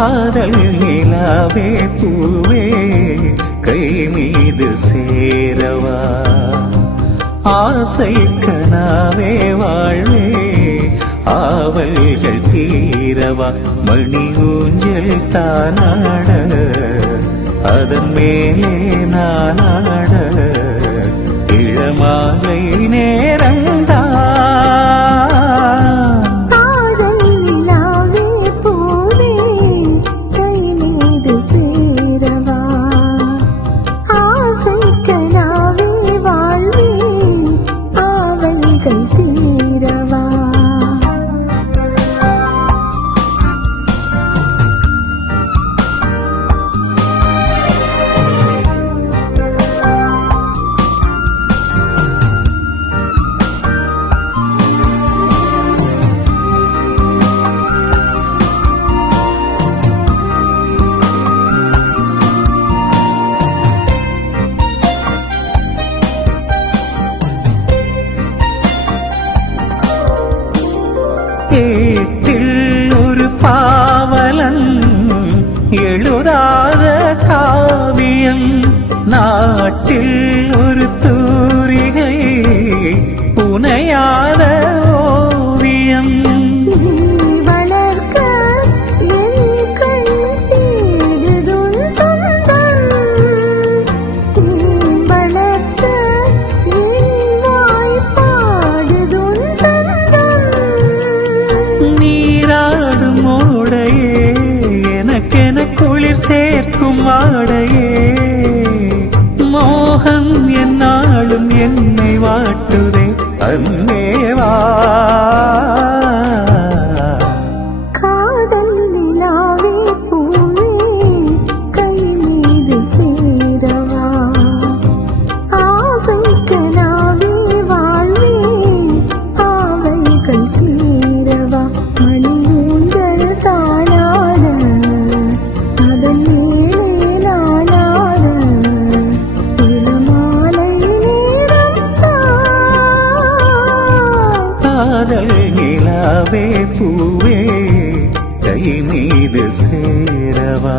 காதல் நிலாவே பூவே கை மீது சேரவா ஆசை கனாவே வாழ்வே ஆவல்கள் தீரவா மணி ஊஞ்சல் தானாட அதன் மேலே நானாட இளமாலை நேரந்தா ஏட்டில் ஒரு பாவலன் எழுதாத காவியம் நாட்டில் ஒரு தூரிகை புனையாத ஓவியம் குளிர் சேர்க்கும் ஆடையே மோகம் என்னாலும் என்னை வாட்டுதே அன்னேவா காதல் நிலாவே பூவே கை மீது சேரவா ஆசை கனாவே வாழ்வே ஆவைகள் தீரவா மணி ஊஞ்சல் தானாட காதல் நிலாவே பூவே கை மீது சேரவா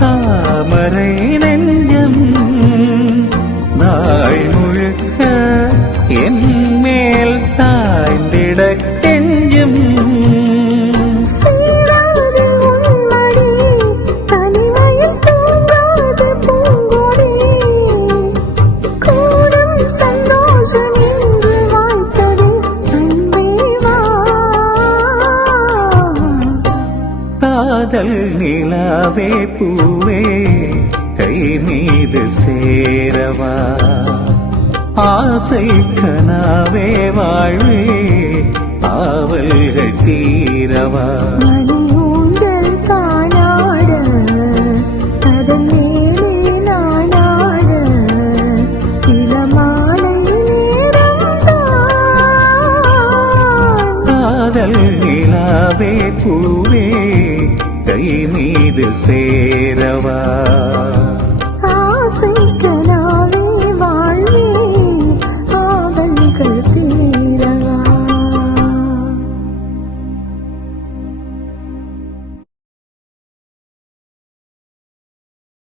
தாமரை நெஞ்சம் நாள் முழுக்க என் மேல் தாய்ந்திட கெஞ்சும் காதல் நிலாவே பூவே கை மீது சேரவா ஆசை கனாவே வாழ்வே ஆவல்கள் தீரவா மணி ஊஞ்சல் தானாட அதன் மேலே நானாட இளமாலை நேரம்தான் காதல் நிலாவே பூவே கை மீது சேரவா